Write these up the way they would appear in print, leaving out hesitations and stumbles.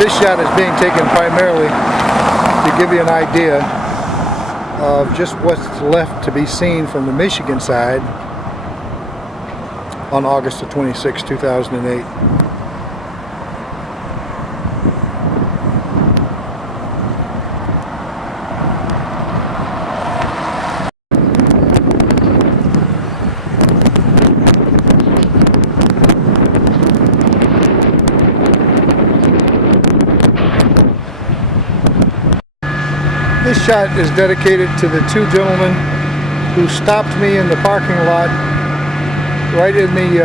This shot is being taken primarily to give you an idea of just what's left to be seen from the Michigan side on August the 26th, 2008. This shot is dedicated to the two gentlemen who stopped me in the parking lot right in the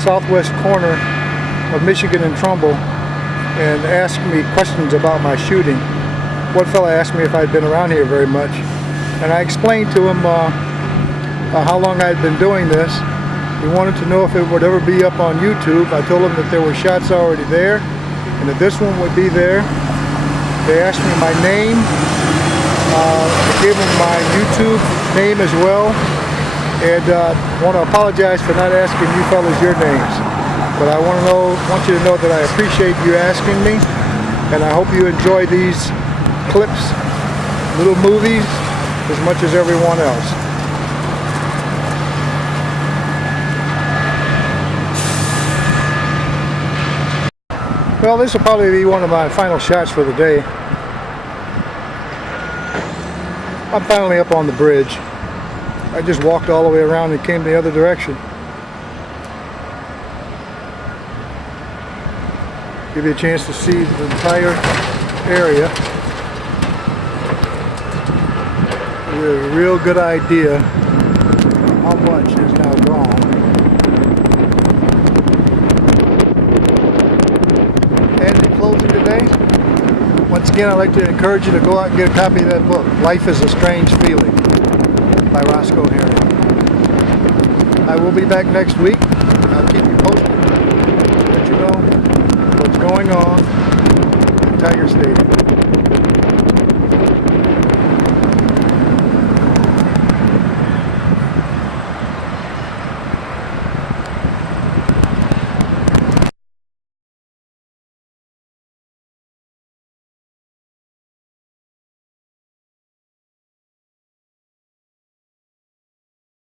southwest corner of Michigan and Trumbull and asked me questions about my shooting. One fellow asked me if I'd been around here very much, and I explained to him how long I'd been doing this. He wanted to know if it would ever be up on YouTube. I told him that there were shots already there and that this one would be there. They asked me my name. I gave them my YouTube name as well, and want to apologize for not asking you fellas your names. But I want you to know that I appreciate you asking me, and I hope you enjoy these clips, little movies, as much as everyone else. Well, this will probably be one of my final shots for the day. I'm finally up on the bridge. I just walked all the way around and came the other direction. Give you a chance to see the entire area. Give you a real good idea of how much is now gone. And in closing today, once again, I'd like to encourage you to go out and get a copy of that book, Life is a Strange Feeling, by Roscoe Herring. I will be back next week. I'll keep